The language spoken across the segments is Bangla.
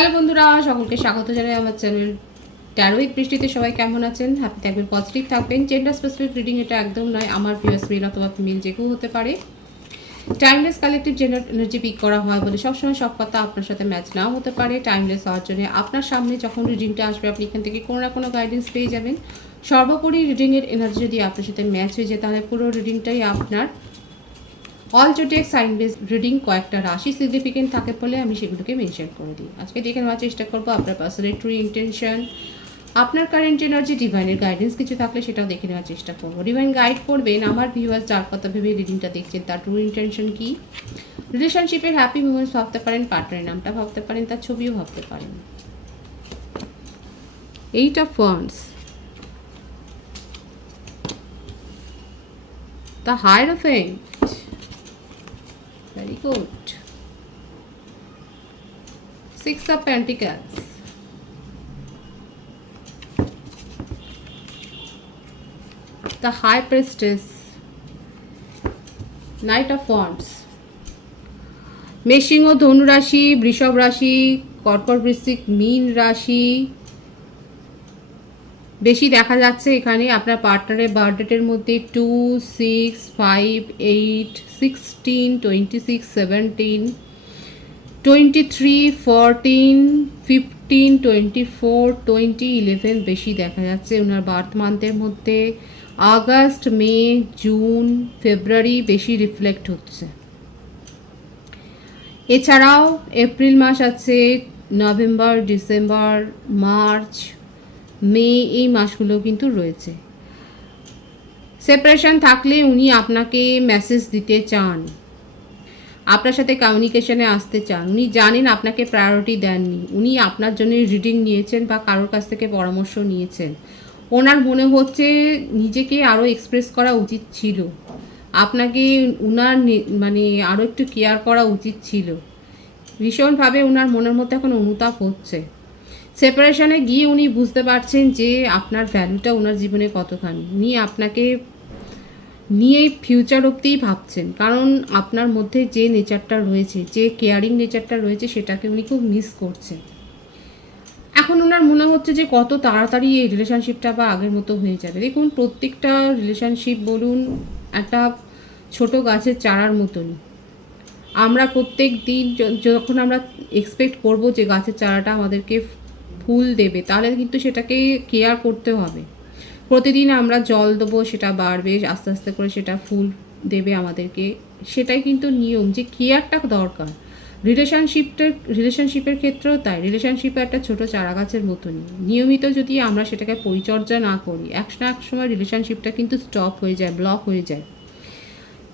হ্যালো বন্ধুরা, সকলকে স্বাগত জানাই আমার চ্যানেল ট্যারোইক বৃষ্টিতে। সবাই কেমন আছেন? হ্যাপি থাকবেন পজিটিভ থাকবেন। জেন্ডার স্পেসিফিক রিডিং এটা একদম নয়, আমার ভিউয়ার্স মেল অথবা ফিমেল যে কেউ হতে পারে। Timeless collective gender energy peak করা হয় বলে সবসময় সব কথা আপনার সাথে ম্যাচ নাও হতে পারে। টাইমলেস হওয়ার জন্য আপনার সামনে যখন রিডিংটা আসবে, আপনি এখান থেকে কোনো না কোনো গাইডেন্স পেয়ে যাবেন। সর্বোপরি রিডিংয়ের এনার্জি যদি আপনার সাথে ম্যাচ হয়ে যায়, তাহলে পুরো রিডিংটাই আপনার all zodiac sign base reading কয়েকটা রাশি সিগনিফিকেন্ট থাকে বলে আমি সেগুলোকে মেনশন করে দিই। আজকে দেখে নেওয়ার চেষ্টা করব আপনার পার্সোনাল ট্রু ইন্টেনশন আপনার কারেন্ট এনার্জি ডিভাইনের গাইডেন্স কিছু থাকলে সেটাও দেখে নেওয়ার চেষ্টা করব। ডিভাইন গাইড করবেন আমার ভিউয়ার্স যার কথা ভেবে রিডিংটা দেখছেন, তার ট্রু ইন্টেনশন কী? রিলেশনশিপের হ্যাপি মুমেন্টস ভাবতে পারেন পার্টনারের নামটা ভাবতে পারেন, তার ছবিও ভাবতে পারেন। Eight of wands the hierophant Very good. Six of Pentacles. The High Priestess. Knight of Wands. মেষিং ও ধনু রাশি বৃষভ রাশি কর্কট বৃশ্চিক মীন রাশি বেশি দেখা যাচ্ছে এখানে আপনার পার্টনারের বার্থডেটের মধ্যে two six five eight sixteen twenty six seventeen twenty three fourteen fifteen twenty four twenty eleven বেশি দেখা যাচ্ছে ওনার বার্থ মান্থের মধ্যে। আগস্ট, মে, জুন, ফেব্রুয়ারি বেশি রিফ্লেক্ট হচ্ছে। এছাড়াও এপ্রিল মাস আছে, নভেম্বর, ডিসেম্বর, মার্চ মে এই মাসগুলো কিন্তু রয়েছে। সেপারেশন থাকলে উনি আপনাকে মেসেজ দিতে চান। আপনার সাথে কমিউনিকেশনে আসতে চান। উনি জানেন আপনাকে প্রায়োরিটি দেননি। উনি আপনার জন্য রিডিং নিয়েছেন বা কারোর কাছ থেকে পরামর্শ নিয়েছেন। ওনার মনে হচ্ছে নিজেকে আরও এক্সপ্রেস করা উচিত ছিল। আপনাকে উনার মানে আরও একটু কেয়ার করা উচিত ছিল। ভীষণভাবে ওনার মনের মধ্যে এখন অনুতাপ হচ্ছে। সেপারেশনে গিয়ে উনি বুঝতে পারছেন যে আপনার ভ্যালুটা ওনার জীবনে কতখানি। উনি আপনাকে নিয়ে ফিউচার অব্দিই ভাবছেন। কারণ আপনার মধ্যে যে নেচারটা রয়েছে, যে কেয়ারিং নেচারটা রয়েছে, সেটাকে উনি খুব মিস করছেন। এখন ওনার মনে হচ্ছে যে কত তাড়াতাড়ি এই রিলেশনশিপটা বা আগের মতো হয়ে যাবে। দেখুন, প্রত্যেকটা রিলেশনশিপ বলুন, একটা ছোট গাছের চারার মতনই। আমরা প্রত্যেক দিন যখন আমরা এক্সপেক্ট করব যে গাছের চারাটা আমাদেরকে ফুল দেবে, তাহলে কিন্তু সেটাকে কেয়ার করতে হবে। প্রতিদিন আমরা জল দেবো, সেটা বাড়বে, আস্তে আস্তে করে সেটা ফুল দেবে আমাদেরকে। সেটাই কিন্তু নিয়ম যে কেয়ারটা দরকার। রিলেশনশিপটার রিলেশনশিপের ক্ষেত্রেও তাই। রিলেশনশিপে একটা ছোটো চারা গাছের মতনই নিয়মিত যদি আমরা সেটাকে পরিচর্যা না করি, এক না এক সময় রিলেশনশিপটা কিন্তু স্টপ হয়ে যায় ব্লক হয়ে যায়।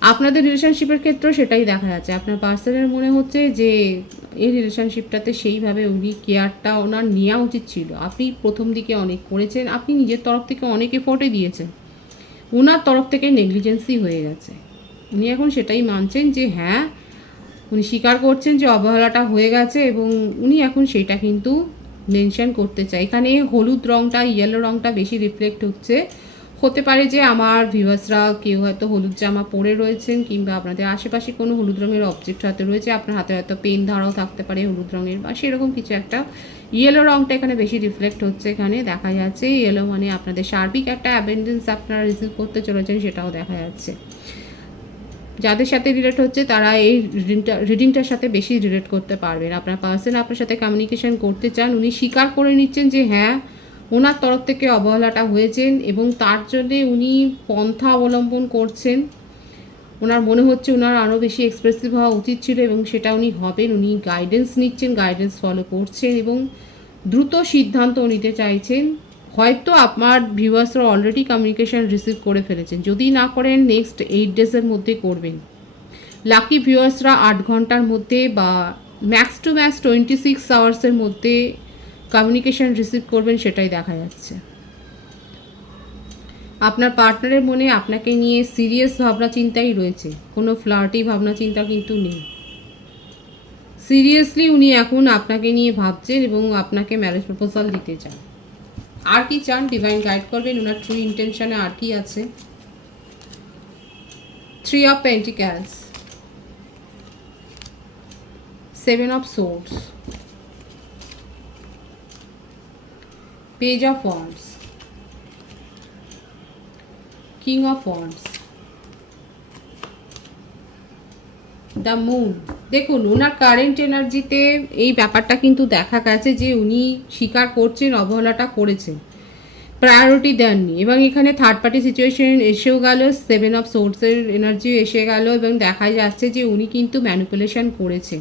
আপনাদের রিলেশনশিপের ক্ষেত্রেও সেটাই দেখা যাচ্ছে। আপনার পার্সনের মনে হচ্ছে যে এই রিলেশনশিপটাতে সেইভাবে উনি কেয়ারটা ওনার নেওয়া উচিত ছিল। আপনি প্রথম দিকে অনেক করেছেন, আপনি নিজের তরফ থেকে অনেক এফোর্টে দিয়েছেন। ওনার তরফ থেকে নেগলিজেন্সি হয়ে গেছে। উনি এখন সেটাই মানছেন যে হ্যাঁ উনি স্বীকার করছেন যে অবহেলাটা হয়ে গেছে এবং উনি এখন সেটা কিন্তু মেনশন করতে চায়। এখানে হলুদ রঙটা ইয়েলো রঙটা বেশি রিফ্লেক্ট হচ্ছে। হতে পারে যে আমার ভিউয়ার্সরা কেউ হয়তো হলুদ জামা পরে রয়েছেন কিংবা আপনাদের আশেপাশে কোনো হলুদ রঙের অবজেক্ট হাতে রয়েছে, আপনার হাতে হয়তো পেন ধারাও থাকতে পারে হলুদ রঙের বা সেরকম কিছু একটা। ইয়েলো রঙটা এখানে বেশি রিফ্লেক্ট হচ্ছে এখানে, দেখা যাচ্ছে ইয়েলো মানে আপনাদের সার্বিক একটা অ্যাবেন্ডেন্স আপনারা রিসিভ করতে চলেছেন সেটাও দেখা যাচ্ছে। যাদের সাথে রিলেট হচ্ছে তারা এই রিডিংটা রিডিংটার সাথে বেশি রিলেট করতে পারবেন। আপনার পার্সন আপনার সাথে কমিউনিকেশন করতে চান, উনি স্বীকার করে নিচ্ছেন যে হ্যাঁ ওনার তরফ থেকে অবহেলাটা হয়েছেন এবং তার জন্যে উনি পন্থা অবলম্বন করছেন। ওনার মনে হচ্ছে ওনার আরও বেশি এক্সপ্রেসিভ হওয়া উচিত ছিল এবং সেটা উনি হবেন, উনি গাইডেন্স নিচ্ছেন গাইডেন্স ফলো করছেন এবং দ্রুত সিদ্ধান্ত নিতে চাইছেন। হয়তো আপনার ভিউয়ার্সরা অলরেডি কমিউনিকেশন রিসিভ করে ফেলেছেন। যদি না করেন নেক্সট এইট ডেজের মধ্যে করবেন। লাকি ভিউয়ার্সরা আট ঘণ্টার মধ্যে বা max to max twenty six আওয়ার্সের মধ্যে কমিউনিকেশন রিসিভ করবেন সেটাই দেখা যাচ্ছে। আপনার পার্টনারের মনে আপনাকে নিয়ে সিরিয়াস ভাবনা চিন্তাই রয়েছে। কোনো ফ্লার্টি ভাবনা চিন্তা কিন্তু নেই। সিরিয়াসলি উনি এখন আপনাকে নিয়ে ভাবছেন এবং আপনাকে ম্যারেজ প্রপোজাল দিতে চান। আর কি চান? ডিভাইন গাইড করবেন। ওনার ট্রু ইন্টেনশনে আর কি আছে? Three of pentacles seven of swords page of wands king of wands the moon দেখুন, ওনার কারেন্ট এনার্জিতে এই ব্যাপারটা কিন্তু দেখা গেছে যে উনি স্বীকার করছেন, অবহেলাটা করেছেন। প্রায়োরিটি দেননি এবং এখানে থার্ড পার্টি সিচুয়েশন এসেও গেল সেভেন অফ সোর্সের এনার্জি এসে গেল এবং দেখা যাচ্ছে যে উনি কিন্তু ম্যানিপুলেশন করেছেন।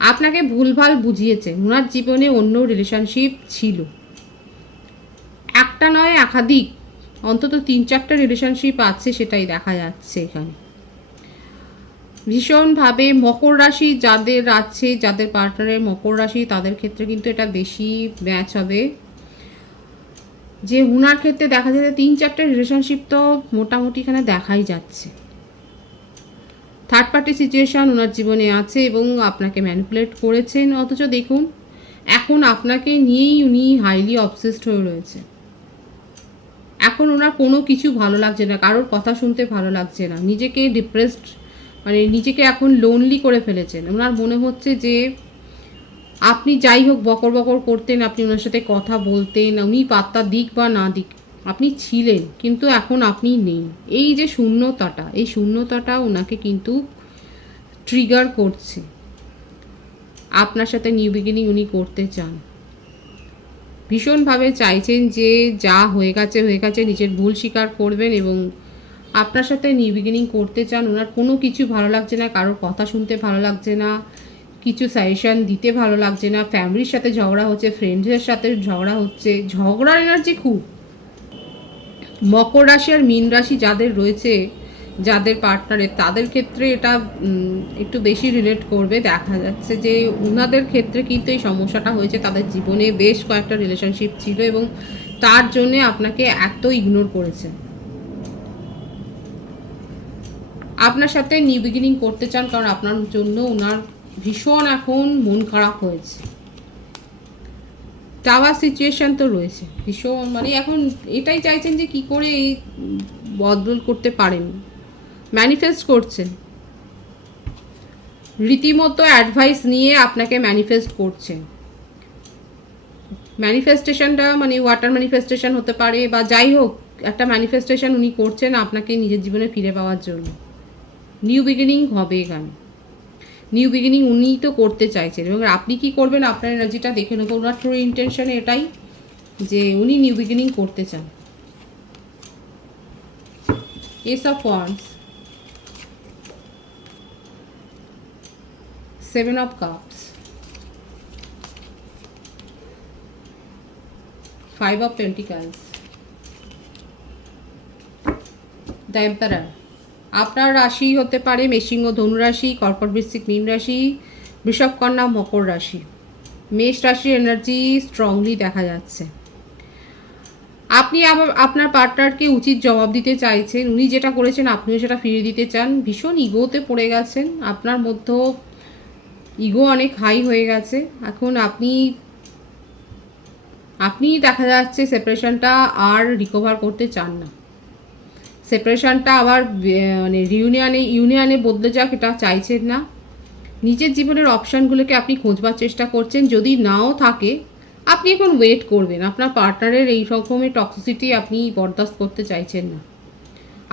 আপনাকে ভুলভাল বুঝিয়েছে। ওনার জীবনে অন্য রিলেশনশিপ ছিল। একটা নয়, একাধিক, অন্তত তিন চারটা রিলেশনশিপ আছে সেটাই দেখা যাচ্ছে এখানে। ভীষণভাবে মকর রাশি যাদের আছে, যাদের পার্টনারের মকর রাশি, তাদের ক্ষেত্রে কিন্তু এটা বেশি ম্যাচ হবে। যে উনার ক্ষেত্রে দেখা যাচ্ছে তিন চারটে রিলেশনশিপ তো মোটামুটি এখানে দেখাই যাচ্ছে। থার্ড পার্টি সিচুয়েশান ওনার জীবনে আছে এবং আপনাকে ম্যানিপুলেট করেছেন, অথচ দেখুন, এখন আপনাকে নিয়েই উনি হাইলি অবসেসড হয়ে রয়েছে। এখন ওনার কোনো কিছু ভালো লাগছে না, কারোর কথা শুনতে ভালো লাগছে না, নিজেকে ডিপ্রেসড মানে নিজেকে এখন লোনলি করে ফেলেছেন। ওনার মনে হচ্ছে যে, আপনি যাই হোক বকর বকর করতেন, আপনি ওনার সাথে কথা বলতেন, উনি পাত্তা দিক বা না দিক আপনি ছিলেন, কিন্তু এখন আপনি নেই। এই যে শূন্যতাটা, এই শূন্যতাটা ওনাকে কিন্তু ট্রিগার করছে। আপনার সাথে নিউ বিগিনিং উনি করতে চান। ভীষণভাবে চাইছেন যে যা হয়ে গেছে হয়ে গেছে, নিজের ভুল স্বীকার করবেন এবং আপনার সাথে নিউ বিগিনিং করতে চান, ওনার কোনো কিছু ভালো লাগছে না, কারোর কথা শুনতে ভালো লাগছে না, কিছু সাজেশান দিতে ভালো লাগছে না ফ্যামিলির সাথে ঝগড়া হচ্ছে ফ্রেন্ডসের সাথে ঝগড়া হচ্ছে, ঝগড়ার এনার্জি খুব। মকর রাশি আর মীন রাশি যাদের রয়েছে, যাদের পার্টনারের তাদের ক্ষেত্রে এটা একটু বেশি রিলেট করবে। দেখা যাচ্ছে যে ওনাদের ক্ষেত্রে কিন্তু এই সমস্যাটা হয়েছে। তাদের জীবনে বেশ কয়েকটা রিলেশনশিপ ছিল এবং তার জন্যে আপনাকে এত ইগনোর করেছে। আপনার সাথে নিউ বিগিনিং করতে চান, কারণ আপনার জন্য ওনার ভীষণ এখন মন খারাপ হয়েছে। টাওয়ার সিচুয়েশন তো রয়েছে। ভীষণ মানে এখন এটাই চাইছেন যে কি করে এই বদল করতে পারেন। ম্যানিফেস্ট করছেন। রীতিমতো অ্যাডভাইস নিয়ে আপনাকে ম্যানিফেস্ট করছেন। ম্যানিফেস্টেশনটা মানে ওয়াটার ম্যানিফেস্টেশন হতে পারে বা যাই হোক, একটা ম্যানিফেস্টেশন উনি করছেন আপনাকে নিজের জীবনে ফিরে পাওয়ার জন্য। নিউ বিগিনিং হবে এখানে। নিউ বিগিনিং উনিই তো করতে চাইছেন। এবং আপনি কি করবেন? আপনার এনার্জিটা দেখে নেব। ওনার ট্রু ইন্টেনশন এটাই যে উনি নিউ বিগিনিং করতে চান। Ace of wands seven of cups five of pentacles the emperor আপনার রাশি হতে পারে ও ধনুরাশি কর্কট বৃশ্চিক মীন রাশি বৃষভ কন্যা মকর রাশি। মেষ রাশির এনার্জি স্ট্রংলি দেখা যাচ্ছে। আপনি আপনার পার্টনারকে উচিত জবাব দিতে চাইছেন, উনি যেটা করেছেন আপনিও সেটা ফিরিয়ে দিতে চান। ভীষণ ইগোতে পড়ে গেছেন, আপনার মধ্যেও ইগো অনেক হাই হয়ে গেছে। এখন আপনি আপনি দেখা যাচ্ছে সেপারেশনটা আর রিকভার করতে চান না। সেপারেশনটা আবার মানে রিউনিয়নে ইউনিয়নে বদলে যাক, এটা চাইছেন না। নিজের জীবনের অপশানগুলোকে আপনি খোঁজবার চেষ্টা করছেন, যদি নাও থাকে, আপনি এখন ওয়েট করবেন। আপনার পার্টনারের এই রকমের টক্সিসিটি আপনি বরদাস্ত করতে চাইছেন না।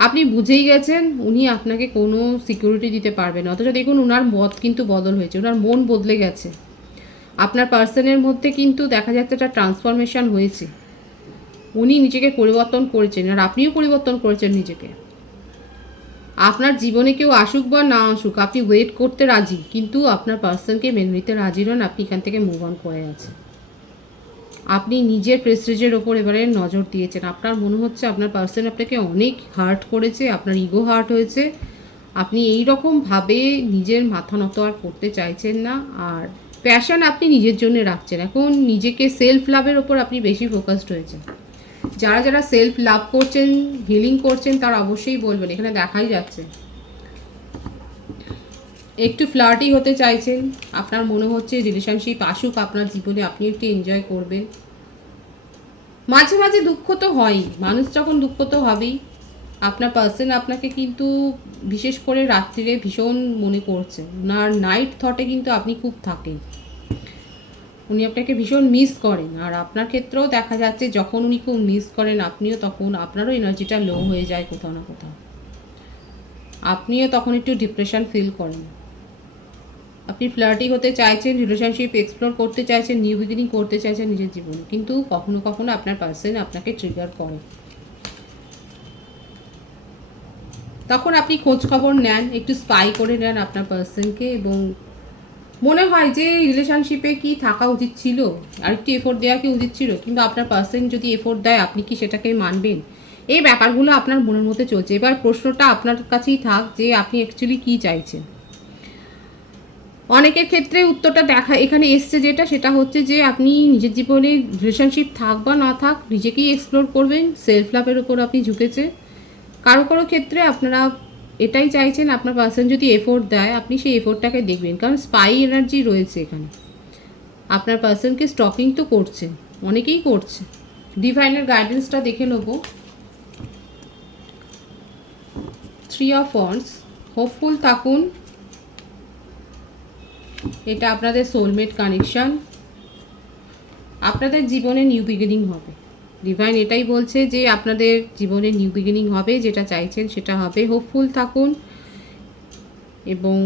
আপনি বুঝেই গেছেন, উনি আপনাকে কোনো সিকিউরিটি দিতে পারবেন অথচ দেখুন ওনার মত কিন্তু বদল হয়েছে ওনার মন বদলে গেছে। আপনার পার্সনের মধ্যে কিন্তু দেখা যাচ্ছে একটা ট্রান্সফরমেশন হয়েছে। উনি নিজেকে পরিবর্তন করেছেন আর আপনিও পরিবর্তন করেছেন নিজেকে। আপনার জীবনে কেউ আসুক বা না আসুক, আপনি ওয়েট করতে রাজি, কিন্তু আপনার পার্সনকে মেনে নিতে রাজি নন, আপনি এখান থেকে মুভ অন করে আছেন। আপনি নিজের প্রেস্টিজের ওপর এবারে নজর দিয়েছেন। আপনার মনে হচ্ছে আপনার পার্সন আপনাকে অনেক হার্ট করেছে, আপনার ইগো হার্ট হয়েছে। আপনি এই রকমভাবে নিজের মাথা নত আর করতে চাইছেন না, আর প্যাশন আপনি নিজের জন্য রাখছেন। এখন নিজেকে সেলফ লাভের ওপর আপনি বেশি ফোকাসড হয়েছেন। যারা যারা সেলফ লাভ করছেন হিলিং করছেন, তারা অবশ্যই বলবেন, এখানে দেখাই যাচ্ছে। একটু ফ্লার্টি হতে চাইছেন, আপনার মনে হচ্ছে রিলেশনশিপ আসুক, আপনার জীবনে আপনি একটু এনজয় করবেন। মাঝে মাঝে দুঃখ তো হয়ই, মানুষ যখন দুঃখ তো হবেই। আপনার পার্সন আপনাকে কিন্তু বিশেষ করে রাত্রিরে ভীষণ মনে করছে। ওনার নাইট থটে কিন্তু আপনি খুব থাকেন। উনি আপনাকে ভীষণ মিস করেন। আর আপনার ক্ষেত্রেও দেখা যাচ্ছে, যখন উনি খুব মিস করেন আপনিও তখন আপনারও এনার্জিটা লো হয়ে যায় কোথাও না কোথাও। আপনিও তখন একটু ডিপ্রেশন ফিল করেন। আপনি ফ্লার্টিং হতে চাইছেন রিলেশনশিপ এক্সপ্লোর করতে চাইছেন নিউ বিগিনিং করতে চাইছেন নিজের জীবনে, কিন্তু কখনো কখনো আপনার পার্সন আপনাকে ট্রিগার করে। তখন আপনি খোঁজ খবর নেন, একটু স্পাই করে নেন আপনার পার্সনকে এবং মনে হয় যে রিলেশনশিপে কি থাকা উচিত ছিল? আর একটু এফোর্ট দেওয়া কি উচিত ছিল? কিন্তু আপনার পার্সন যদি এফোর্ট দেয়, আপনি কি সেটাকে মানবেন? এই ব্যাপারগুলো আপনার মনের মধ্যে চলছে। এবার প্রশ্নটা আপনার কাছেই থাক যে আপনি অ্যাকচুয়ালি কী চাইছেন? অনেকের ক্ষেত্রে উত্তরটা দেখা, এখানে এসছে যেটা, সেটা হচ্ছে যে আপনি নিজের জীবনে রিলেশনশিপ থাক বা না থাক, নিজেকেই এক্সপ্লোর করবেন। সেলফ লাভের উপর আপনি ঝুঁকেছে। কারও কারও ক্ষেত্রে আপনারা এটাই চাইছেন আপনার পার্সন যদি এফোর্ট দেয়, আপনি সেই এফোর্টটাকে দেখবেন। কারণ স্পাই এনার্জি রয়েছে এখানে। আপনার পার্সনকে স্টকিং তো করছে, অনেকেই করছে। ডিভাইনের গাইডেন্সটা দেখে নেব। থ্রি অফ ওয়ান্স হোপফুল থাকুন। এটা আপনাদের সোলমেট কানেকশান আপনাদের জীবনে নিউ বিগিনিং হবে। ডিভাইন এটাই বলছে যে আপনাদের জীবনে নিউ বিগিনিং হবে, যেটা চাইছেন সেটা হবে। হোপফুল থাকুন। এবং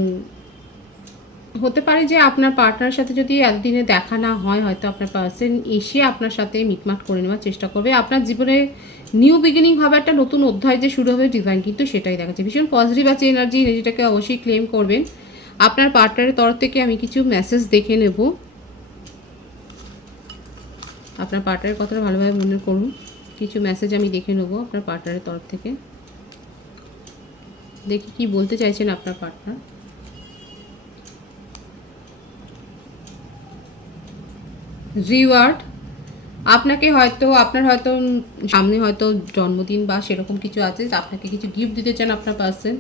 হতে পারে যে আপনার পার্টনার সাথে যদি একদিনে দেখা না হয়, হয়তো আপনার পার্সন এসে আপনার সাথে মিটমাট করে নেওয়ার চেষ্টা করবে। আপনার জীবনে নিউ বিগিনিং হবে, একটা নতুন অধ্যায় যে শুরু হবে ডিভাইন কিন্তু সেটাই দেখাচ্ছে। ভীষণ পজিটিভ আছে এনার্জি এনার্জিটাকে অবশ্যই ক্লেম করবেন। আপনার পার্টনারের তরফ থেকে আমি কিছু মেসেজ দেখে নেব। আপনার পার্টনারের কথাটা ভালোভাবে মনে করুন। কিছু মেসেজ আমি দেখে নেব আপনার পার্টনারের তরফ থেকে। দেখি কি বলতে চাইছেন আপনার পার্টনার রিওয়ার্ড, আপনাকে হয়তো, আপনার হয়তো সামনে হয়তো জন্মদিন বা সেরকম কিছু আছে, আপনাকে কিছু গিফট দিতে চান আপনার person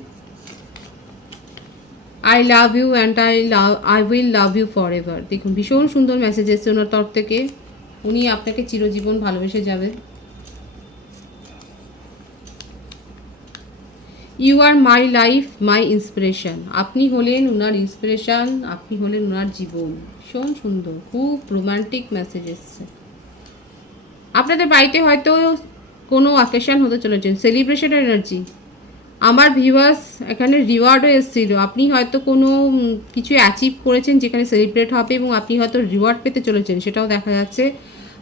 I love you and I love I will love you forever দেখুন, ভীষণ সুন্দর মেসেজ এসছে ওনার তরফ থেকে। উনি আপনাকে চিরজীবন ভালোবেসে যাবেন। You are my life my inspiration আপনি হলেন ওনার ইন্সপিরেশন আপনি হলেন ওনার জীবন। ভীষণ সুন্দর, খুব রোমান্টিক মেসেজ এসছে আপনাদের বাড়িতে হয়তো কোনো অকেশন হতে চলেছেন সেলিব্রেশন এনার্জি আমার ভিউয়ার্স এখানে রিওয়ার্ডও এসেছিল। আপনি হয়তো কোনো কিছু অ্যাচিভ করেছেন যেখানে সেলিব্রেট হবে এবং আপনি হয়তো রিওয়ার্ড পেতে চলেছেন, সেটাও দেখা যাচ্ছে।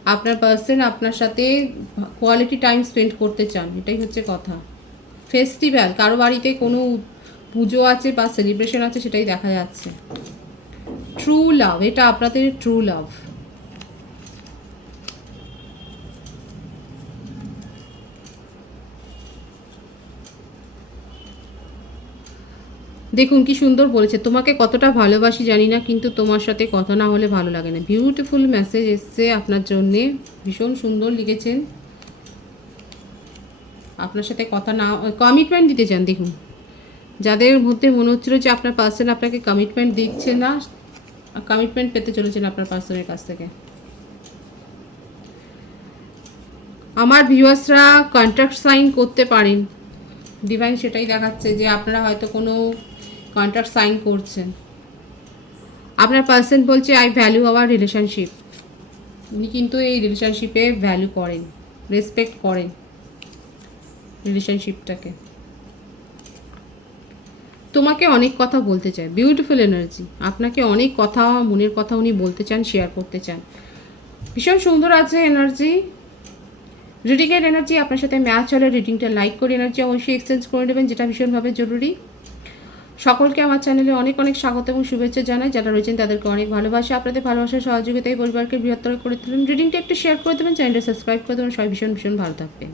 আপনার পার্সন আপনার সাথে কোয়ালিটি টাইম স্পেন্ড করতে চান, এটাই হচ্ছে কথা। ফেস্টিভ্যাল কারও বাড়িতে কোনো পুজো আছে বা সেলিব্রেশন আছে সেটাই দেখা যাচ্ছে। ট্রু লাভ এটা আপনাদের ট্রু লাভ দেখুন কি সুন্দর বলেছে। তোমাকে কতটা ভালোবাসি জানি না, কিন্তু তোমার সাথে কথা না হলে ভালো লাগে না। বিউটিফুল মেসেজ এসছে আপনার জন্যে। ভীষণ সুন্দর লিখেছেন। আপনার সাথে কথা না কমিটমেন্ট দিতে চান, দেখুন। যাদের মধ্যে মনে হচ্ছিল যে আপনার পার্সন আপনাকে কমিটমেন্ট দিচ্ছে না কমিটমেন্ট পেতে চলেছেন আপনার পার্সনের কাছ থেকে। আমার ভিউয়ার্সরা কন্ট্রাক্ট সাইন করতে পারেন। ডিভাইন সেটাই দেখাচ্ছে যে আপনারা হয়তো কোনো কন্ট্রাক্ট সাইন করছেন। আপনার পার্সন বলছে আই ভ্যালু আওয়ার রিলেশনশিপ উনি কিন্তু এই রিলেশনশিপে ভ্যালু করেন রেসপেক্ট করেন রিলেশনশিপটাকে তোমাকে অনেক কথা বলতে চায় বিউটিফুল এনার্জি আপনাকে অনেক কথা, মনের কথা উনি বলতে চান শেয়ার করতে চান। ভীষণ সুন্দর আছে এনার্জি রিডিংয়ের এনার্জি আপনার সাথে ম্যাচ হলে রিডিংটা লাইক করে এনার্জি অবশ্যই এক্সচেঞ্জ করে নেবেন, যেটা ভীষণভাবে জরুরি। সকলকে আমার চ্যানেলে অনেক অনেক স্বাগত এবং শুভেচ্ছা জানাই। যারা রয়েছেন তাদেরকে অনেক ভালোবাসা, আপনাদের ভালোবাসার সহযোগিতায় পরিবারকে বৃহত্তর করে তুলুন। রিডিংটা একটু শেয়ার করে দেবেন চ্যানেলটা সাবস্ক্রাইব করে দেবেন। সবাই ভীষণ ভীষণ ভালো থাকবেন।